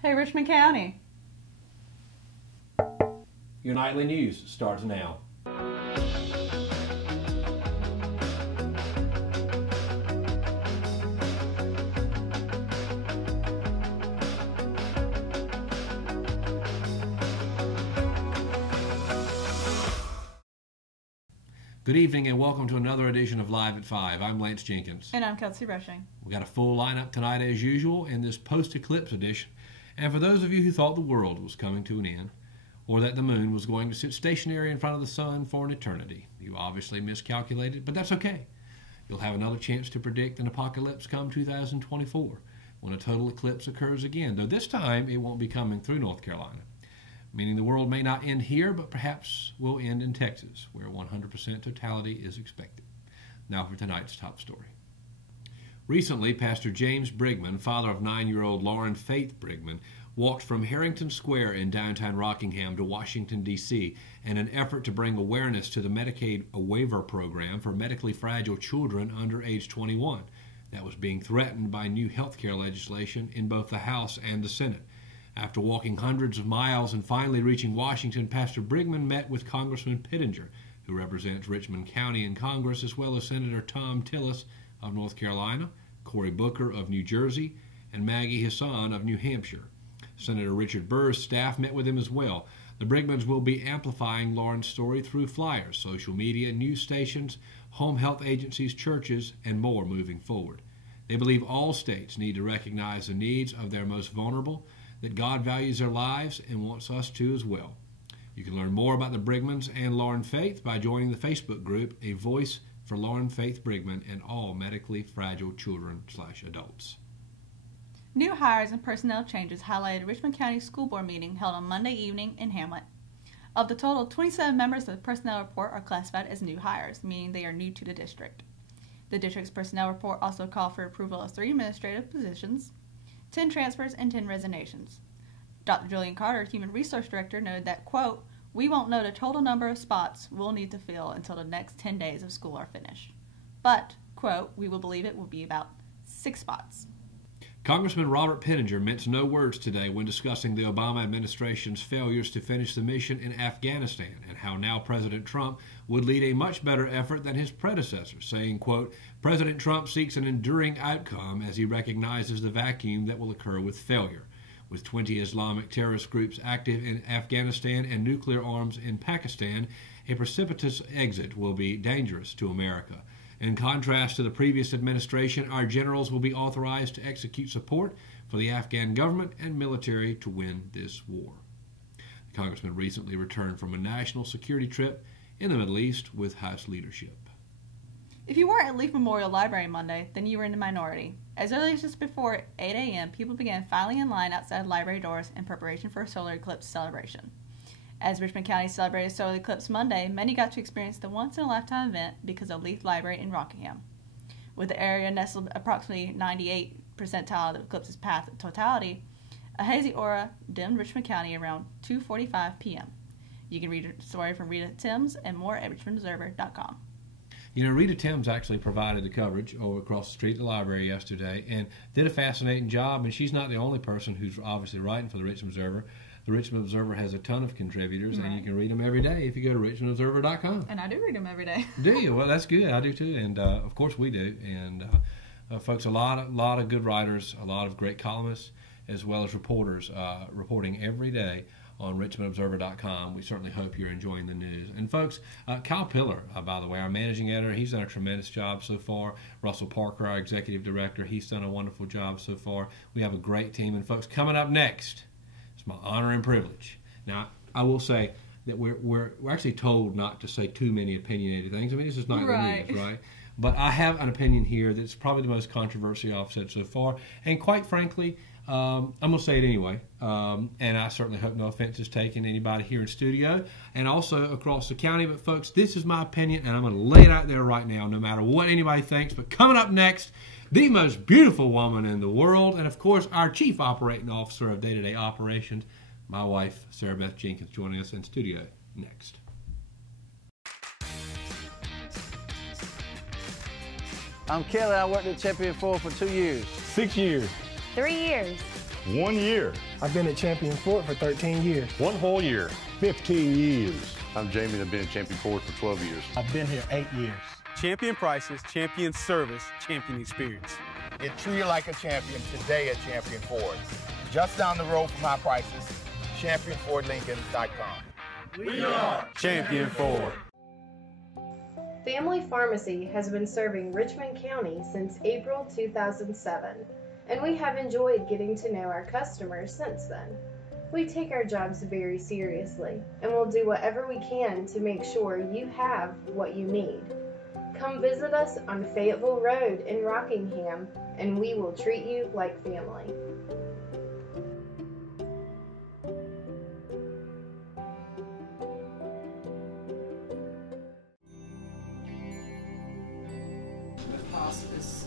Hey, Richmond County. Your nightly news starts now. Good evening and welcome to another edition of Live at 5. I'm Lance Jenkins. And I'm Kelsey Rushing. We got a full lineup tonight as usual in this post-eclipse edition. And for those of you who thought the world was coming to an end, or that the moon was going to sit stationary in front of the sun for an eternity, you obviously miscalculated, but that's okay. You'll have another chance to predict an apocalypse come 2024, when a total eclipse occurs again, though this time it won't be coming through North Carolina, meaning the world may not end here, but perhaps will end in Texas, where 100% totality is expected. Now for tonight's top story. Recently, Pastor James Brigman, father of 9-year-old Lauren Faith Brigman, walked from Harrington Square in downtown Rockingham to Washington, D.C. in an effort to bring awareness to the Medicaid waiver program for medically fragile children under age 21 that was being threatened by new health care legislation in both the House and the Senate. After walking hundreds of miles and finally reaching Washington, Pastor Brigman met with Congressman Pittenger, who represents Richmond County in Congress, as well as Senator Tom Tillis of North Carolina, Cory Booker of New Jersey, and Maggie Hassan of New Hampshire. Senator Richard Burr's staff met with him as well. The Brigmans will be amplifying Lauren's story through flyers, social media, news stations, home health agencies, churches, and more moving forward. They believe all states need to recognize the needs of their most vulnerable, that God values their lives and wants us to as well. You can learn more about the Brigmans and Lauren Faith by joining the Facebook group, A Voice for Lauren Faith Brigman and all medically fragile children/adults. New hires and personnel changes highlighted Richmond County School Board meeting held on Monday evening in Hamlet. Of the total, 27 members of the personnel report are classified as new hires, meaning they are new to the district. The district's personnel report also called for approval of 3 administrative positions, 10 transfers, and 10 resignations. Dr. Julian Carter, Human Resource Director, noted that, quote, "We won't know the total number of spots we'll need to fill until the next 10 days of school are finished. But, quote, we will believe it will be about 6 spots." Congressman Robert Pittenger minced no words today when discussing the Obama administration's failures to finish the mission in Afghanistan and how now President Trump would lead a much better effort than his predecessor, saying, quote, "President Trump seeks an enduring outcome as he recognizes the vacuum that will occur with failure. With 20 Islamic terrorist groups active in Afghanistan and nuclear arms in Pakistan, a precipitous exit will be dangerous to America. In contrast to the previous administration, our generals will be authorized to execute support for the Afghan government and military to win this war." The congressman recently returned from a national security trip in the Middle East with House leadership. If you weren't at Leaf Memorial Library Monday, then you were in the minority. As early as just before 8 a.m., people began filing in line outside library doors in preparation for a solar eclipse celebration. As Richmond County celebrated solar eclipse Monday, many got to experience the once-in-a-lifetime event because of Leaf Library in Rockingham. With the area nestled approximately 98 percentile of the eclipse's path of totality, a hazy aura dimmed Richmond County around 2:45 p.m. You can read a story from Rita Timms and more at richmondobserver.com. You know, Rita Timms actually provided the coverage over across the street at the library yesterday and did a fascinating job, and she's not the only person who's obviously writing for the Richmond Observer. The Richmond Observer has a ton of contributors, and you can read them every day if you go to richmondobserver.com. And I do read them every day. Do you? Well, that's good. I do too, and of course we do. And folks, a lot of good writers, a lot of great columnists, as well as reporters reporting every day on richmondobserver.com. We certainly hope you're enjoying the news. And folks, Kyle Pillar, by the way, our managing editor, he's done a tremendous job so far. Russell Parker, our executive director, he's done a wonderful job so far. We have a great team. And folks, coming up next, it's my honor and privilege. Now, I will say that we're actually told not to say too many opinionated things. I mean, this is not the news, right? But I have an opinion here that's probably the most controversial I've said so far. And quite frankly, I'm going to say it anyway, and I certainly hope no offense is taken to anybody here in studio and also across the county. But, folks, this is my opinion, and I'm going to lay it out there right now, no matter what anybody thinks. But coming up next, the most beautiful woman in the world, and, of course, our Chief Operating Officer of Day-to-Day Operations, my wife, Sarah Beth Jenkins, joining us in studio next. I'm Kelly. I worked at Champion Ford for 2 years. 6 years. 3 years. 1 year. I've been at Champion Ford for 13 years. 1 whole year. 15 years. I'm Jamie and I've been at Champion Ford for 12 years. I've been here 8 years. Champion prices, champion service, champion experience. Get treated like a champion today at Champion Ford. Just down the road from our prices, championfordlincoln.com. We are Champion Ford. Family Pharmacy has been serving Richmond County since April 2007, and we have enjoyed getting to know our customers since then. We take our jobs very seriously, and will do whatever we can to make sure you have what you need. Come visit us on Fayetteville Road in Rockingham, and we will treat you like family. With hospice,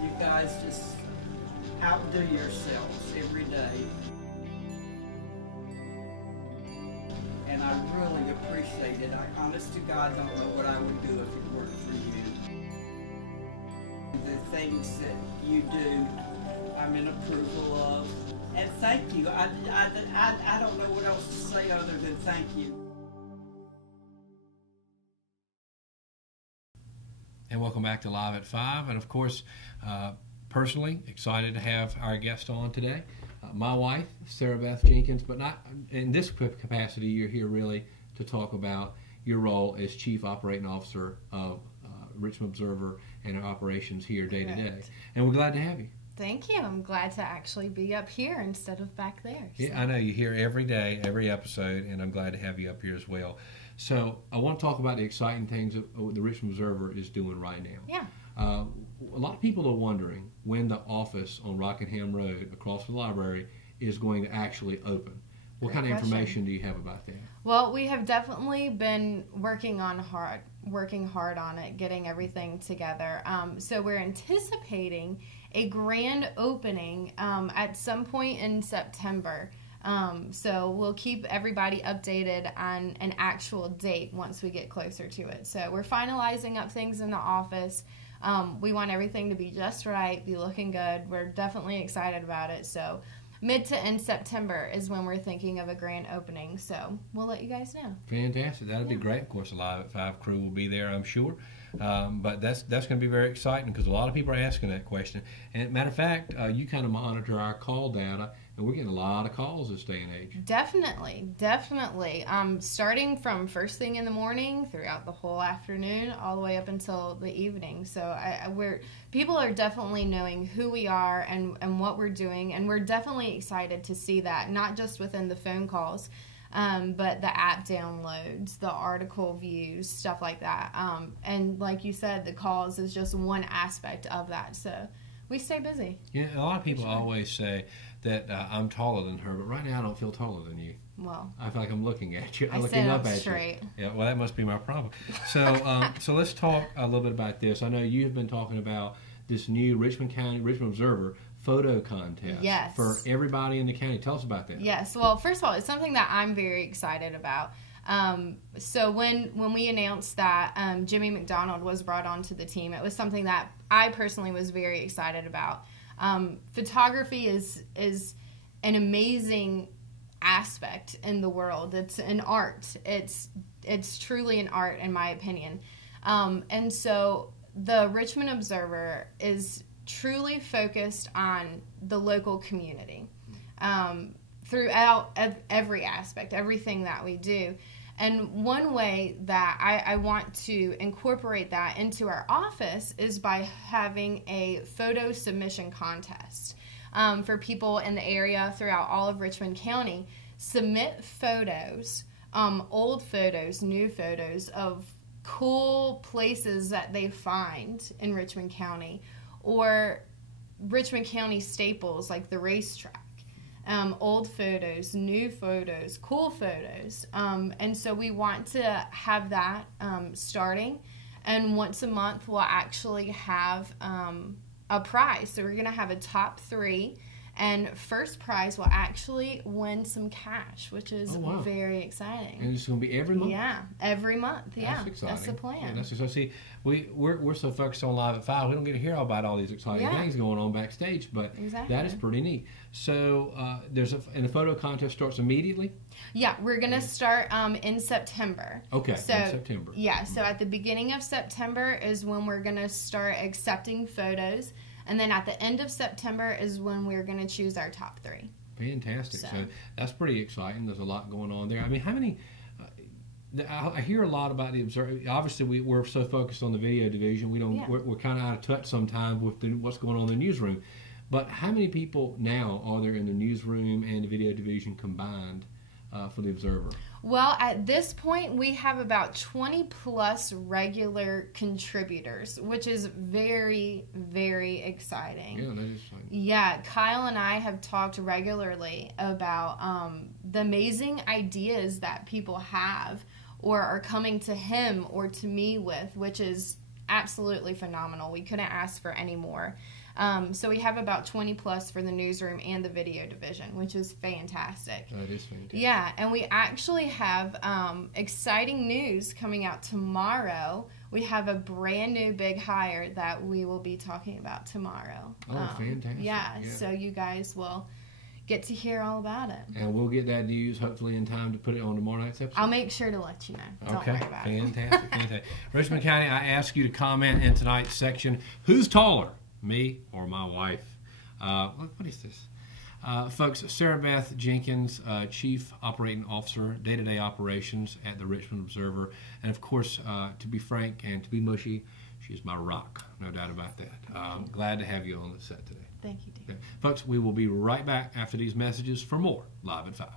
you guys just outdo yourselves every day. And I really appreciate it. I honest to God don't know what I would do if it weren't for you. The things that you do, I'm in approval of. And thank you. I don't know what else to say other than thank you. And welcome back to Live at 5. And of course, personally, excited to have our guest on today. My wife, Sarah Beth Jenkins, but not in this capacity. You're here really to talk about your role as Chief Operating Officer of Richmond Observer and our operations here day to day. And we're glad to have you. Thank you. I'm glad to actually be up here instead of back there. So. Yeah, I know you're here every day, every episode, and I'm glad to have you up here as well. So I want to talk about the exciting things that the Richmond Observer is doing right now. Yeah. A lot of people are wondering when the office on Rockingham Road across from the library is going to actually open. What kind of information do you have about that? Well, we have definitely been working hard on it, getting everything together. So we're anticipating a grand opening at some point in September. So we'll keep everybody updated on an actual date once we get closer to it. So we're finalizing up things in the office. We want everything to be just right, be looking good. We're definitely excited about it. So mid to end September is when we're thinking of a grand opening. So we'll let you guys know. Fantastic. That'll be great. Of course, the Live at 5 crew will be there, I'm sure. But that's going to be very exciting because a lot of people are asking that question. And matter of fact, you kind of monitor our call data, and we're getting a lot of calls this day and age. Definitely. Starting from first thing in the morning throughout the whole afternoon, all the way up until the evening. So people are definitely knowing who we are and what we're doing, and we're definitely excited to see that, not just within the phone calls, but the app downloads, the article views, stuff like that. And like you said, the calls is just one aspect of that. So we stay busy. Yeah, a lot of people always say that I'm taller than her, but right now I don't feel taller than you. Well, I feel like I'm looking at you. I'm looking up at straight. You. Yeah, well, that must be my problem. So, so let's talk a little bit about this. I know you have been talking about this new Richmond Observer photo contest for everybody in the county. Tell us about that. Yes. Well, first of all, it's something that I'm very excited about. So when we announced that Jimmy McDonald was brought onto the team, it was something that I personally was very excited about. Photography is an amazing aspect in the world. It's an art. It's truly an art in my opinion. And so the Richmond Observer is truly focused on the local community throughout every aspect, everything that we do. And one way that I want to incorporate that into our office is by having a photo submission contest for people in the area throughout all of Richmond County. Submit photos, old photos, new photos of cool places that they find in Richmond County, or Richmond County staples like the racetrack. Old photos, new photos, cool photos. And so we want to have that starting. And once a month, we'll actually have a prize. So we're going to have a top 3. And first prize will actually win some cash, which is very exciting. And it's going to be every month? Yeah, every month. That's exciting. That's the plan. Yeah, that's exciting. See, we're so focused on Live at 5, we don't get to hear about all these exciting things going on backstage, but that is pretty neat. So and the photo contest starts immediately? Yeah, we're going to start in September. Okay, so, in September. Yeah, so at the beginning of September is when we're going to start accepting photos. And then at the end of September is when we're going to choose our top 3. Fantastic. So that's pretty exciting. There's a lot going on there. I mean, how many... I hear a lot about the observer. Obviously, we're so focused on the video division. We don't. We're kind of out of touch sometimes with what's going on in the newsroom. But how many people now are there in the newsroom and the video division combined for the Observer? Well, at this point, we have about 20 plus regular contributors, which is very, very exciting. Yeah, that is exciting. Yeah, Kyle and I have talked regularly about the amazing ideas that people have or are coming to him or to me with, which is absolutely phenomenal. We couldn't ask for any more. So we have about 20 plus for the newsroom and the video division, which is fantastic. That is fantastic. Yeah, and we actually have exciting news coming out tomorrow. We have a brand new big hire that we will be talking about tomorrow. Oh, fantastic. Yeah, so you guys will get to hear all about it. And we'll get that news hopefully in time to put it on tomorrow night's episode. I'll make sure to let you know. Don't worry about it. Fantastic. Richmond County, I ask you to comment in tonight's section, who's taller, me or my wife? What is this? Folks, Sarah Beth Jenkins, Chief Operating Officer, day-to-day operations at the Richmond Observer. And of course, to be frank and to be mushy, she's my rock, no doubt about that. Glad to have you on the set today. Thank you, Dave. Okay. Folks, we will be right back after these messages for more Live at 5.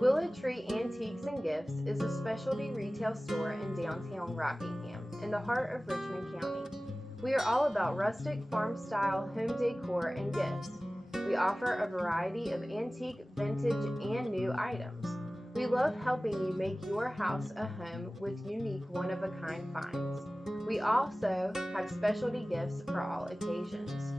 Willow Tree Antiques and Gifts is a specialty retail store in downtown Rockingham, in the heart of Richmond County. We are all about rustic, farm-style home decor and gifts. We offer a variety of antique, vintage, and new items. We love helping you make your house a home with unique, one-of-a-kind finds. We also have specialty gifts for all occasions.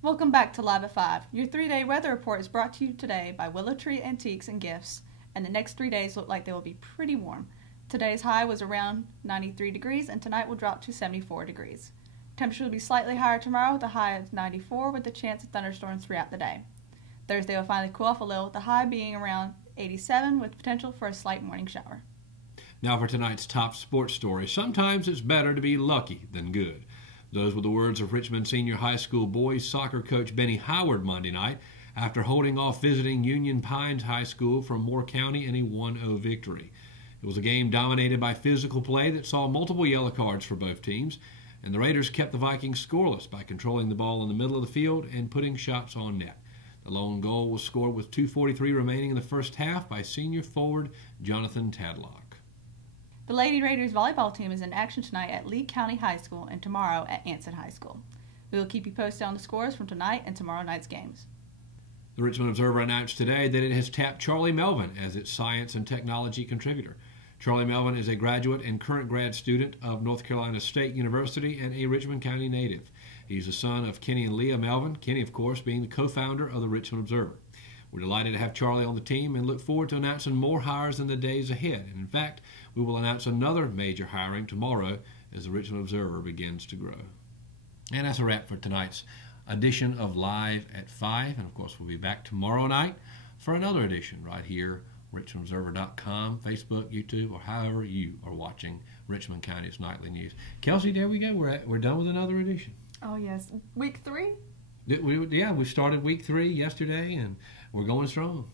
Welcome back to Live at 5. Your 3-day weather report is brought to you today by Willow Tree Antiques and Gifts, and the next 3 days look like they will be pretty warm. Today's high was around 93 degrees, and tonight will drop to 74 degrees. Temperature will be slightly higher tomorrow with a high of 94 with a chance of thunderstorms throughout the day. Thursday will finally cool off a little with the high being around 87 with potential for a slight morning shower. Now for tonight's top sports story. Sometimes it's better to be lucky than good. Those were the words of Richmond Senior High School boys soccer coach Benny Howard Monday night after holding off visiting Union Pines High School from Moore County in a 1-0 victory. It was a game dominated by physical play that saw multiple yellow cards for both teams, and the Raiders kept the Vikings scoreless by controlling the ball in the middle of the field and putting shots on net. The lone goal was scored with 2:43 remaining in the first half by senior forward Jonathan Tadlock. The Lady Raiders volleyball team is in action tonight at Lee County High School and tomorrow at Anson High School. We will keep you posted on the scores from tonight and tomorrow night's games. The Richmond Observer announced today that it has tapped Charlie Melvin as its science and technology contributor. Charlie Melvin is a graduate and current grad student of North Carolina State University and a Richmond County native. He's the son of Kenny and Leah Melvin, Kenny, of course, being the co-founder of the Richmond Observer. We're delighted to have Charlie on the team and look forward to announcing more hires in the days ahead. And in fact, we will announce another major hiring tomorrow as the Richmond Observer begins to grow. And that's a wrap for tonight's edition of Live at 5. And of course, we'll be back tomorrow night for another edition right here, richmondobserver.com, Facebook, YouTube, or however you are watching Richmond County's nightly news. Kelsey, there we go. We're done with another edition. Oh, yes. Week 3? We started week 3 yesterday, and we're going strong.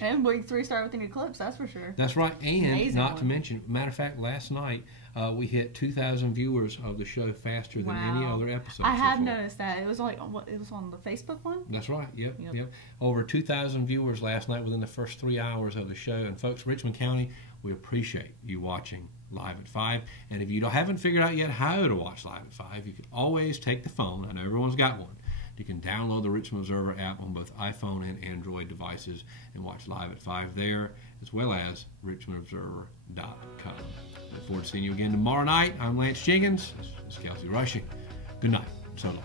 And week 3 started with an eclipse, that's for sure. That's right. And amazing not one. to mention, matter of fact, last night we hit 2,000 viewers of the show faster than any other episode. I had noticed that. It was it was on the Facebook one? That's right. Yep. Over 2,000 viewers last night within the first 3 hours of the show. And folks, Richmond County, we appreciate you watching Live at 5. And if you haven't figured out yet how to watch Live at 5, you can always take the phone. I know everyone's got one. You can download the Richmond Observer app on both iPhone and Android devices and watch Live at 5 there, as well as richmondobserver.com. Look forward to seeing you again tomorrow night. I'm Lance Jenkins. This is Kelsey Rushing. Good night. So long.